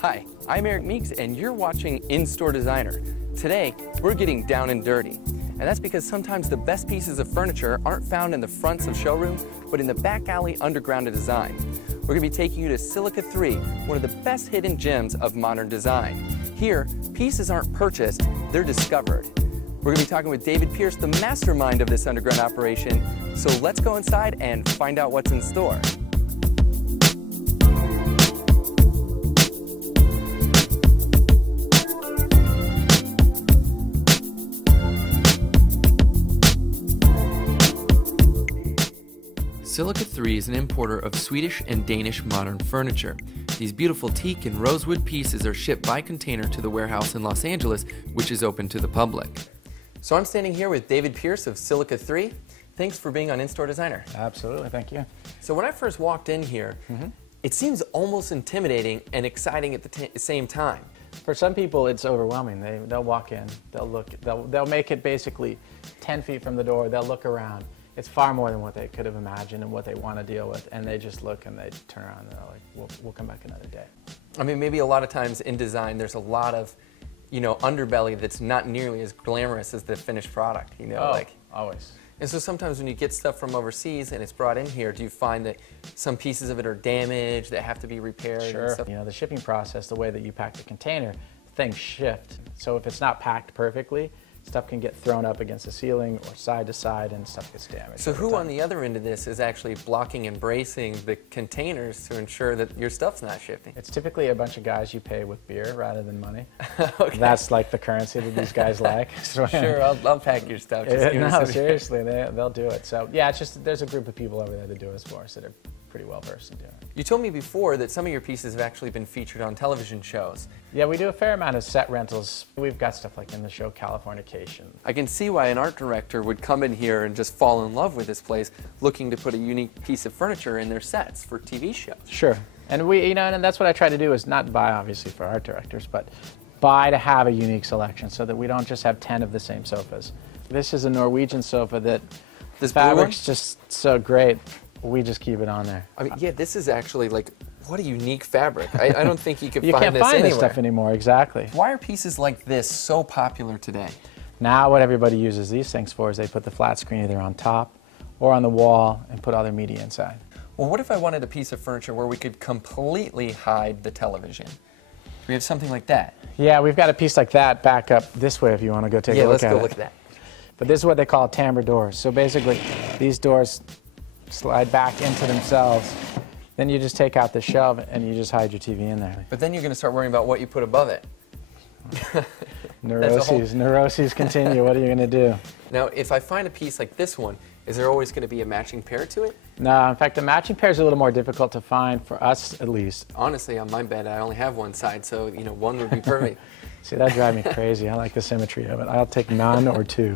Hi, I'm Eric Meeks and you're watching In-Store Designer. Today, we're getting down and dirty. And that's because sometimes the best pieces of furniture aren't found in the fronts of showrooms, but in the back alley underground of design. We're going to be taking you to Silica Three, one of the best hidden gems of modern design. Here, pieces aren't purchased, they're discovered. We're going to be talking with David Pierce, the mastermind of this underground operation. So let's go inside and find out what's in store. Silica Three is an importer of Swedish and Danish modern furniture. These beautiful teak and rosewood pieces are shipped by container to the warehouse in Los Angeles, which is open to the public. So I'm standing here with David Pierce of Silica Three. Thanks for being on In-Store Designer. Absolutely, thank you. So when I first walked in here, it seems almost intimidating and exciting at the same time. For some people, it's overwhelming. They'll walk in, they'll look, they'll make it basically 10 feet from the door. They'll look around. It's far more than what they could have imagined and what they want to deal with, and they just look and they turn around and they're like, we'll come back another day. I mean, maybe a lot of times in design, there's a lot of, underbelly that's not nearly as glamorous as the finished product, Always. And so sometimes when you get stuff from overseas and it's brought in here, do you find that some pieces of it are damaged, that have to be repaired? Sure. And stuff? The shipping process, the way that you pack the container, things shift. So if it's not packed perfectly, stuff can get thrown up against the ceiling or side to side and stuff gets damaged. So who on the other end of this is actually blocking and bracing the containers to ensure that your stuff's not shifting? It's typically a bunch of guys you pay with beer rather than money. Okay. That's like the currency that these guys like. So, sure, I'll pack your stuff. No, seriously, they'll do it. So yeah, it's just there's a group of people over there that do this for us that are pretty well versed in doing it. You told me before that some of your pieces have actually been featured on television shows. Yeah, we do a fair amount of set rentals. We've got stuff like in the show Californication. I can see why an art director would come in here and just fall in love with this place, looking to put a unique piece of furniture in their sets for TV shows. Sure, and we, and that's what I try to do is not buy obviously for art directors, but buy to have a unique selection so that we don't just have 10 of the same sofas. This is a Norwegian sofa that the fabric's just so great. We just keep it on there. I mean, yeah, this is actually like, what a unique fabric. I don't think you can find this anywhere. You can't find this stuff anymore, exactly. Why are pieces like this so popular today? Now what everybody uses these things for is they put the flat screen either on top or on the wall and put all their media inside. Well, what if I wanted a piece of furniture where we could completely hide the television? Do we have something like that? Yeah, we've got a piece like that back up this way if you want to go take a look at it. Yeah, let's go look at that. But this is what they call timbre doors. So basically, these doors slide back into themselves. Then you just take out the shelf and you just hide your TV in there. But then you're going to start worrying about what you put above it. Neuroses continue. What are you going to do? Now, if I find a piece like this one, is there always going to be a matching pair to it? No, in fact, the matching pair is a little more difficult to find for us, at least. Honestly, on my bed, I only have one side, so one would be perfect. See, that drives me crazy. I like the symmetry of it. I'll take none or two.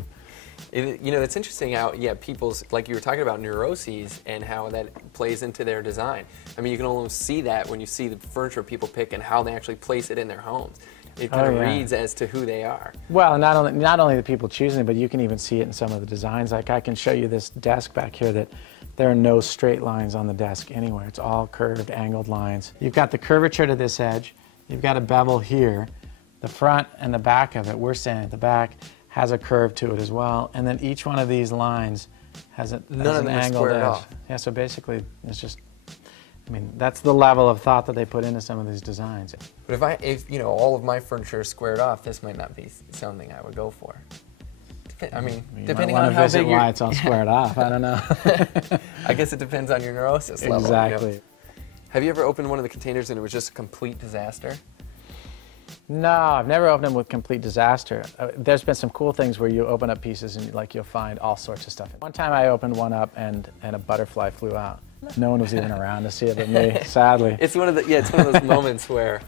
It's interesting how, people's, like you were talking about, neuroses and how that plays into their design. I mean, you can almost see that when you see the furniture people pick and how they actually place it in their homes. It kind of reads as to who they are. Well, not only the people choosing it, but you can even see it in some of the designs. Like I can show you this desk back here that there are no straight lines on the desk anywhere. It's all curved, angled lines. You've got the curvature to this edge. You've got a bevel here. The front and the back of it, we're saying at the back, has a curve to it as well, and then each one of these lines has an angled edge. Yeah, so basically, it's just, that's the level of thought that they put into some of these designs. But if all of my furniture is squared off, this might not be something I would go for. Depending on how big why it's all squared off. I don't know. I guess it depends on your neurosis level. Exactly. Have you ever opened one of the containers and it was just a complete disaster? No, I've never opened them with complete disaster. There's been some cool things where you open up pieces and you'll find all sorts of stuff. One time I opened one up and a butterfly flew out. No one was even around to see it but me, sadly. It's one of those moments where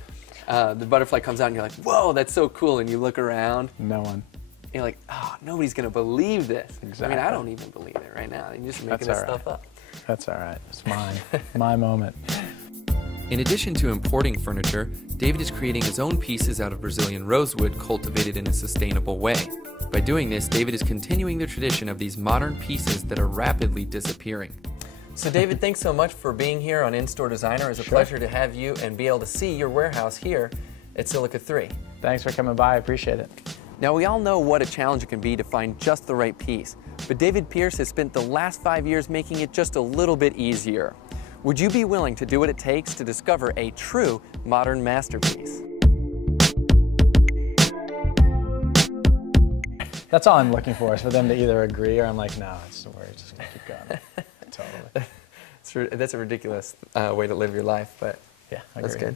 the butterfly comes out and you're like, whoa, that's so cool, and you look around. No one. And you're like, oh, nobody's going to believe this. Exactly. I don't even believe it right now. You're just making this stuff up. That's all right. It's mine. My moment. In addition to importing furniture, David is creating his own pieces out of Brazilian rosewood cultivated in a sustainable way. By doing this, David is continuing the tradition of these modern pieces that are rapidly disappearing. So David, thanks so much for being here on In-Store Designer. It's a pleasure to have you and be able to see your warehouse here at Silica 3. Thanks for coming by, I appreciate it. Now, we all know what a challenge it can be to find just the right piece, but David Pierce has spent the last 5 years making it just a little bit easier. Would you be willing to do what it takes to discover a true modern masterpiece? That's all I'm looking for, is for them to either agree or I'm like, no, we're just going to keep going. Totally. That's a ridiculous way to live your life, but yeah, that's good.